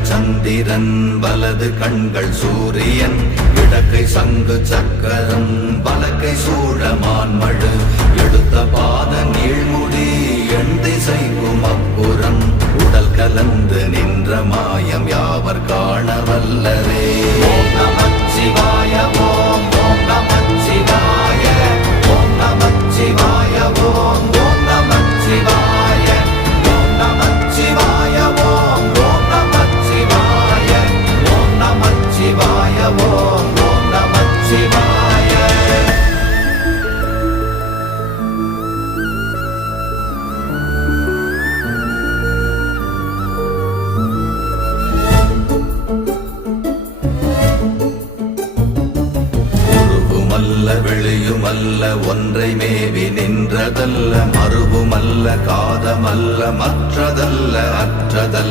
இடங்கள் சந்திரன் வலது கண்கள் சூரியன் இடக்கை சங்கு சக்கரம் பலக்கை சூழமான்மழு எடுத்த பாத நீழ்முடி எண் திசைக்கும் அப்புறம் உடல் கலந்து நின்ற மாயம் யாவர் காண வல்லரே. ஓம் நமச்சிவாய ஓம் ஓம் நமச்சிவாய ஓம் நமச்சிவாய ஓம் ஓம் நமச்சிவாய ஓம் நமச்சிவாய ஓம் ஓம் நமச்சிவாய ஓம் நமச்சிவாய ஓம் ஓம் நமச்சிவாய. வெளியுமல்ல ஒன்றை மேவி நின்றதல்ல மறுவுமல்ல காதமல்ல மற்றதல்ல அற்றதல்ல